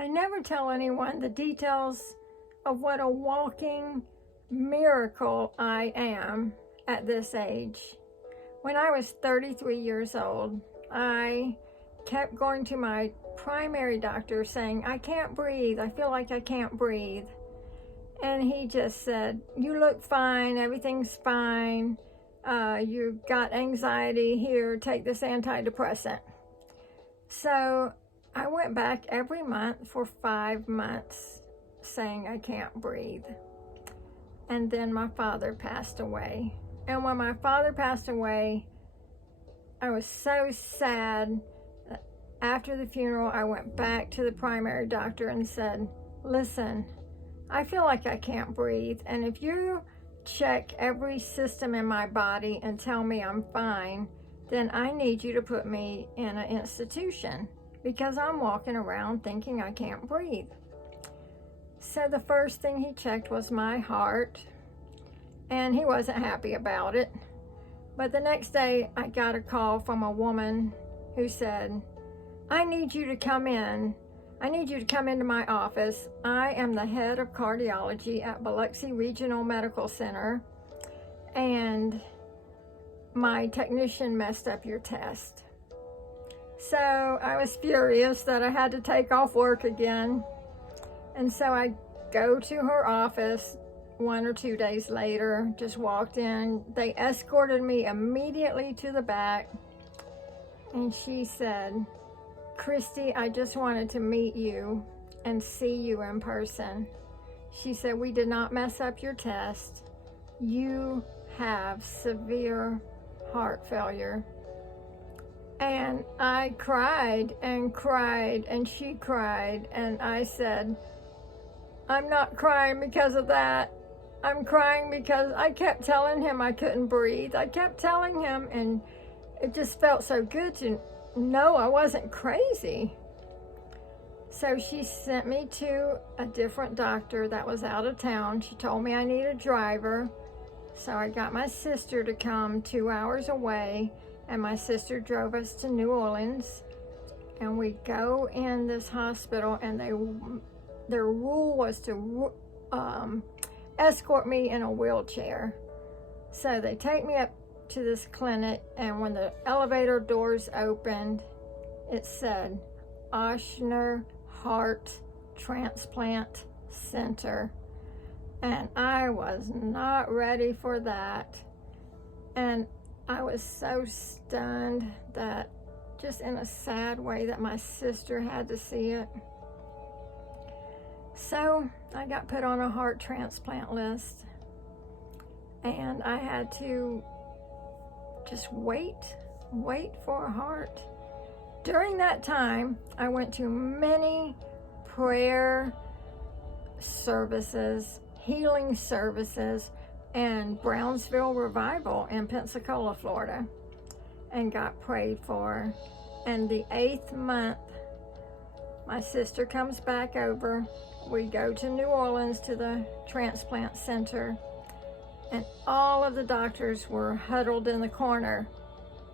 I never tell anyone the details of what a walking miracle I am at this age. When I was 33 years old, I kept going to my primary doctor saying, I can't breathe. I feel like I can't breathe. And he just said, you look fine. Everything's fine. You've got anxiety here. Take this antidepressant. So I went back every month for 5 months saying I can't breathe. And then my father passed away. And when my father passed away, I was so sad. After the funeral, I went back to the primary doctor and said, listen, I feel like I can't breathe. And if you check every system in my body and tell me I'm fine, then I need you to put me in an institution because I'm walking around thinking I can't breathe. So the first thing he checked was my heart, and he wasn't happy about it. But the next day I got a call from a woman who said, I need you to come in. I need you to come into my office. I am the head of cardiology at Biloxi Regional Medical Center, and my technician messed up your test. So I was furious that I had to take off work again. And so I go to her office 1 or 2 days later, just walked in. They escorted me immediately to the back. And she said, Christy, I just wanted to meet you and see you in person. She said, we did not mess up your test. You have severe heart failure. And I cried and cried, and she cried, and I said, I'm not crying because of that. I'm crying because I kept telling him I couldn't breathe. I kept telling him, and it just felt so good to know I wasn't crazy. So she sent me to a different doctor that was out of town. She told me I need a driver. So I got my sister to come 2 hours away, and my sister drove us to New Orleans. And we go in this hospital, and their rule was to escort me in a wheelchair. So they take me up to this clinic, and when the elevator doors opened, it said Ochsner Heart Transplant Center. And I was not ready for that. And I was so stunned, that just in a sad way, that my sister had to see it. So I got put on a heart transplant list, and I had to just wait for a heart. During that time, I went to many prayer services, healing services, and Brownsville Revival in Pensacola, Florida, and got prayed for. And the 8th month, my sister comes back over. We go to New Orleans to the transplant center, and all of the doctors were huddled in the corner.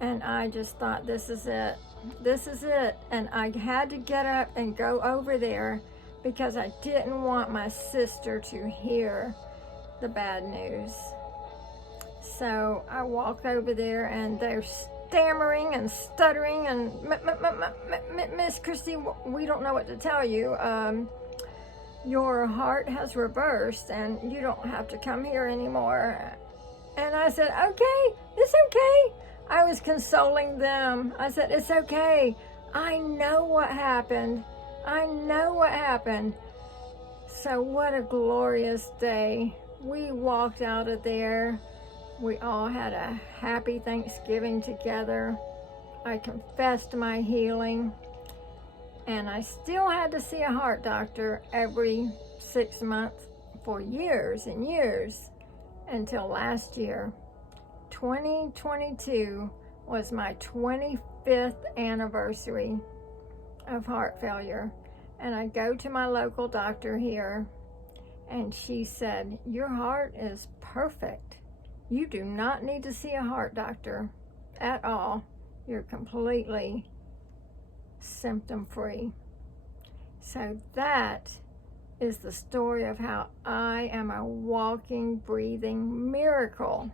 And I just thought, this is it. This is it. And I had to get up and go over there because I didn't want my sister to hear the bad news. So I walk over there, and they're stammering and stuttering, and Miss Christy, we don't know what to tell you. Your heart has reversed, and you don't have to come here anymore. And I said, okay, it's okay. I was consoling them. I said, it's okay. I know what happened. I know what happened. So what a glorious day. We walked out of there. We all had a happy Thanksgiving together. I confessed my healing. And I still had to see a heart doctor every 6 months for years and years, until last year. 2022 was my 25th anniversary of heart failure. And I go to my local doctor here, and she said, your heart is perfect. You do not need to see a heart doctor at all. You're completely symptom free. So that is the story of how I am a walking, breathing miracle.